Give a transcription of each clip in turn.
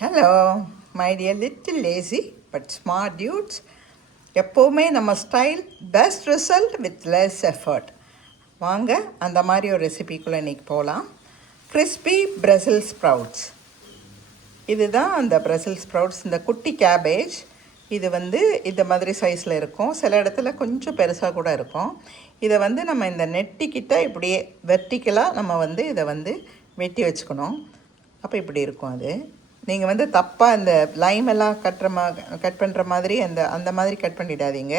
Hello my dear little lazy but smart dudes. எப்போவுமே நம்ம style best result with less effort. வாங்க அந்த மாதிரி ஒரு ரெசிபிக்குள்ளே இன்றைக்கி போகலாம். Crispy Brazil sprouts. இதுதான் அந்த பிரசில் ஸ்ப்ரவுட்ஸ். இந்த குட்டி கேபேஜ் இது இந்த மாதிரி சைஸில் இருக்கும். சில இடத்துல கொஞ்சம் பெருசாக கூட இருக்கும். இதை நம்ம இந்த நெட்டிக்கிட்ட இப்படியே வெர்டிக்கலாக நம்ம இதை வெட்டி வச்சுக்கணும். அப்போ இப்படி இருக்கும். அது நீங்கள் தப்பாக இந்த லைமெல்லாம் கட் பண்ணுற மாதிரி அந்த மாதிரி கட் பண்ணிடாதீங்க.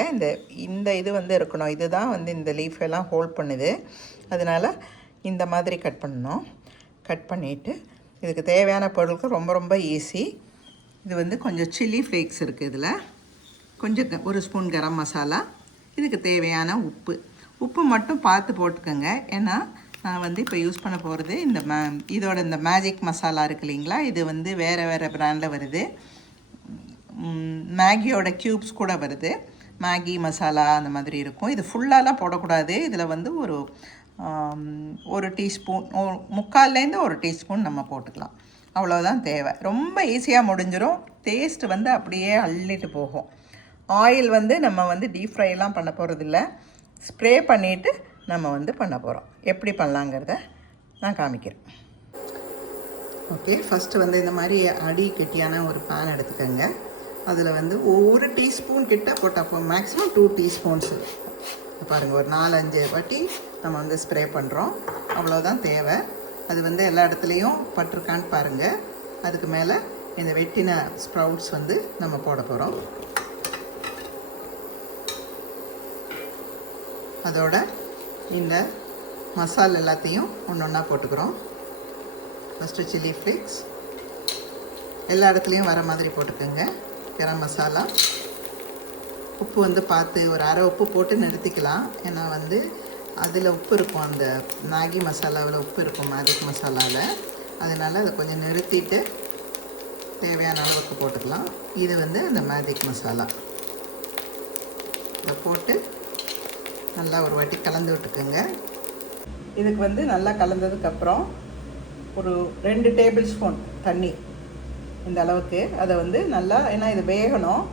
இந்த இது இருக்கணும். இதுதான் இந்த லீஃப் எல்லாம் ஹோல்ட் பண்ணுது. அதனால் இந்த மாதிரி கட் பண்ணணும். கட் பண்ணிவிட்டு இதுக்கு தேவையான பொருட்கள் ரொம்ப ரொம்ப ஈஸி. இது கொஞ்சம் சில்லி ஃப்ளேக்ஸ் இருக்குது. இதில் கொஞ்சம் ஒரு ஸ்பூன் கரம் மசாலா, இதுக்கு தேவையான உப்பு மட்டும் பார்த்து போட்டுக்கோங்க. ஏன்னா நான் இப்போ யூஸ் பண்ண போகிறது இதோட இந்த மேஜிக் மசாலா இருக்குது இல்லைங்களா, இது வேறு ப்ராண்டில் வருது. மேகியோட க்யூப்ஸ் கூட வருது. மேகி மசாலா அந்த மாதிரி இருக்கும். இது ஃபுல்லாலாம் போடக்கூடாது. இதில் ஒரு டீஸ்பூன், முக்கால்லேருந்து ஒரு டீஸ்பூன் நம்ம போட்டுக்கலாம். அவ்வளோதான் தேவை. ரொம்ப ஈஸியாக முடிஞ்சிடும். டேஸ்ட் அப்படியே அள்ளிட்டு போகும். ஆயில் நம்ம டீப் ஃப்ரைலாம் பண்ண போகிறதில்ல. ஸ்ப்ரே பண்ணிவிட்டு நம்ம பண்ண போகிறோம். எப்படி பண்ணலாங்கிறத நான் காமிக்கிறேன். ஓகே, ஃபஸ்ட்டு இந்த மாதிரி அடி கெட்டியான ஒரு பேன் எடுத்துக்கோங்க. அதில் ஒரு டீஸ்பூன் கிட்ட போட்டால் மேக்ஸிமம் 2 டீஸ்பூன்ஸு பாருங்கள். ஒரு 4-5 வாட்டி நம்ம ஸ்ப்ரே பண்ணுறோம். அவ்வளோதான் தேவை. அது எல்லா இடத்துலையும் பட்டிருக்கான்னு பாருங்கள். அதுக்கு மேலே இந்த வெட்டின ஸ்ப்ரவுட்ஸ் நம்ம போட போகிறோம். அதோட இந்த மசாலா எல்லாத்தையும் ஒன்று ஒன்றா போட்டுக்கிறோம். ஃபஸ்ட்டு சில்லி ஃப்ளேக்ஸ் எல்லா இடத்துலையும் வர மாதிரி போட்டுக்கோங்க. கரம் மசாலா, உப்பு பார்த்து ஒரு அரை உப்பு போட்டு நிறுத்திக்கலாம். ஏன்னா அதில் உப்பு இருக்கும். அந்த மேகி மசாலாவில் உப்பு இருக்கும், மேஜிக் மசாலாவில். அதனால் அதை கொஞ்சம் நிறுத்திட்டு தேவையான அளவுக்கு போட்டுக்கலாம். இது அந்த மேஜிக் மசாலா இதை போட்டு நல்லா ஒரு வாட்டி கலந்து விட்டுக்குங்க. இதுக்கு நல்லா கலந்ததுக்கப்புறம் ஒரு 2 டேபிள் ஸ்பூன் தண்ணி இந்த அளவுக்கு அதை நல்லா, ஏன்னா இது வேகணும்,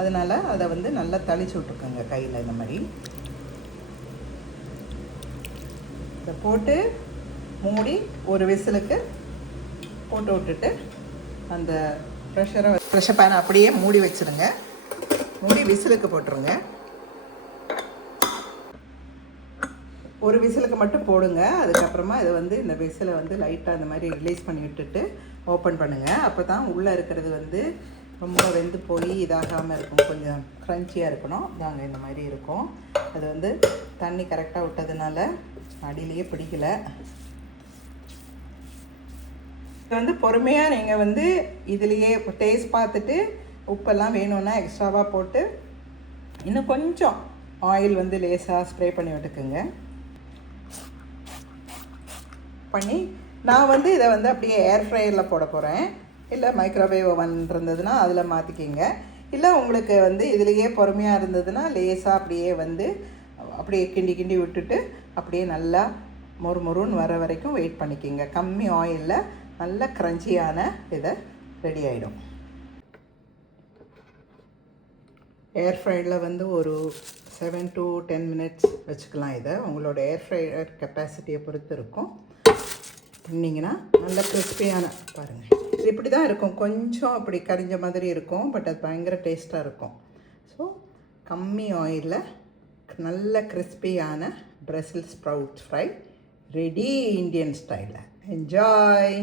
அதனால் அதை நல்லா தெளித்து விட்டுருக்குங்க கையில். இந்த மாதிரி இதை போட்டு மூடி ஒரு விசிலுக்கு போட்டு விட்டுட்டு அந்த ப்ரெஷர் பேனை அப்படியே மூடி வச்சுருங்க. மூடி விசிலுக்கு போட்டுருங்க. ஒரு விசிலுக்கு மட்டும் போடுங்க. அதுக்கப்புறமா இதை இந்த விசிலை லைட்டாக இந்த மாதிரி ரிலீஸ் பண்ணி விட்டுட்டு ஓப்பன் பண்ணுங்கள். அப்போ தான் உள்ளே இருக்கிறது ரொம்ப வெந்து போய் இதாகாமல் இருக்கும். கொஞ்சம் க்ரன்ச்சியாக இருக்கணும். தாங்க இந்த மாதிரி இருக்கும். அது தண்ணி கரெக்டாக விட்டதுனால அடியிலேயே பிடிக்கலை. இது பொறுமையாக நீங்கள் இதுலேயே டேஸ்ட் பார்த்துட்டு உப்பெல்லாம் வேணும்னா எக்ஸ்ட்ராவாக போட்டு இன்னும் கொஞ்சம் ஆயில் லேசாக ஸ்ப்ரே பண்ணி விட்டுக்குங்க. பண்ணி நான் இதை அப்படியே ஏர் ஃப்ரையரில் போட போகிறேன். இல்லை மைக்ரோவேவ் ஓவன் இருந்ததுன்னா அதில் மாற்றிக்கிங்க. இல்லை உங்களுக்கு இதுலேயே பொறுமையாக இருந்ததுன்னா லேசாக அப்படியே அப்படியே கிண்டி விட்டுட்டு அப்படியே நல்லா மொறுன்னு வர வரைக்கும் வெயிட் பண்ணிக்கிங்க. கம்மி ஆயிலில் நல்ல க்ரன்ச்சியான இதை ரெடி ஆகிடும். ஏர் ஃப்ரையரில் ஒரு 7 to 10 மினிட்ஸ் வச்சுக்கலாம். இதை உங்களோட ஏர் ஃப்ரையர் கெப்பாசிட்டியை பொறுத்து இருக்கும். பண்ணிங்கன்னா நல்ல கிறிஸ்பியான பாருங்கள். இது இப்படி தான் இருக்கும். கொஞ்சம் அப்படி கரிஞ்ச மாதிரி இருக்கும். பட் அது பயங்கர டேஸ்ட்டாக இருக்கும். ஸோ கம்மி ஆயிலில் நல்ல கிறிஸ்பியான Brussels sprout fry ready Indian ஸ்டைலில். என்ஜாய்.